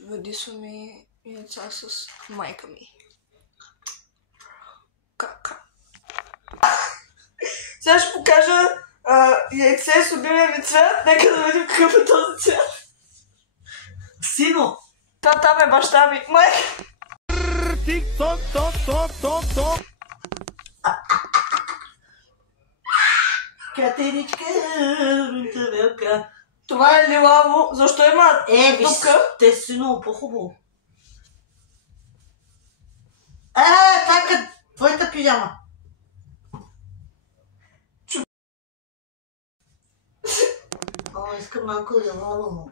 Веди ми яйца с майка ми. Кака. Сега ще покажа яйце с любимия ми цвят. Нека да видим какъв е този цвят. Сино! Там е баща ми. Майка! Катеричка, велка. Това е лилаво. Защо има дупка? Те си много по-хубаво. Така, твоята пижама. Искам малко лилаво.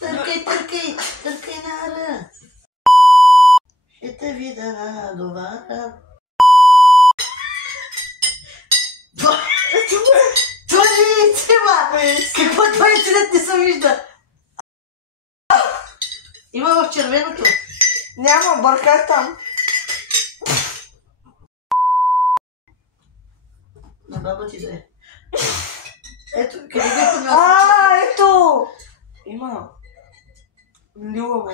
Търкай нара. Ще те видя на довара. Това не е тема! Какво това интернет не се вижда? Има в червеното. Няма, бърках там. На баба ти да е. Ето, къде бяха на... Ето! Има. Лилаво.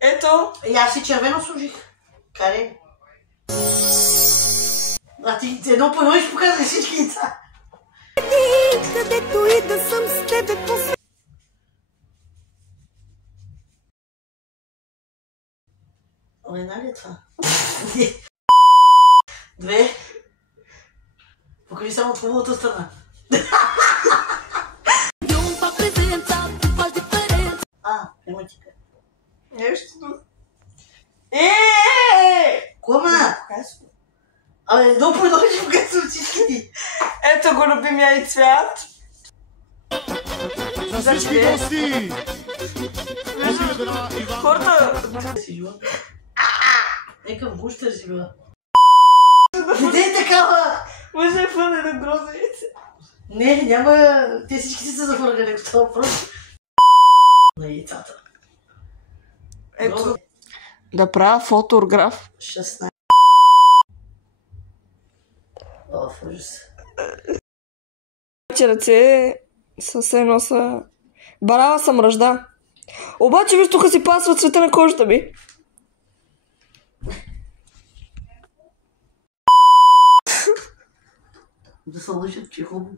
Ето. И аз си червено служих. Каре. А ти едно по едно ще показвай всички лица. Където и да съм с тебе по света. Една ли е това? Две. Покажи само от хубавата страна. Емотика. Нещо друго. Кома? Абе, едно по едно ще показвам всички ти. Ето го любимия и цвят. За всички гости! Хората... Си жива? Нека в гуща си била. Не е такава! Може да фърне на грозовица. Не, няма... Те всички са зафъргали в това въпрос. На яйцата. Ето. Да правя фотограф. 16. О, в ужас. Че ръце съвсем носа... Барава съм ръжда. Обаче виж тук си пасва цвета на кожата ми. Да се лъжат, че е хубаво.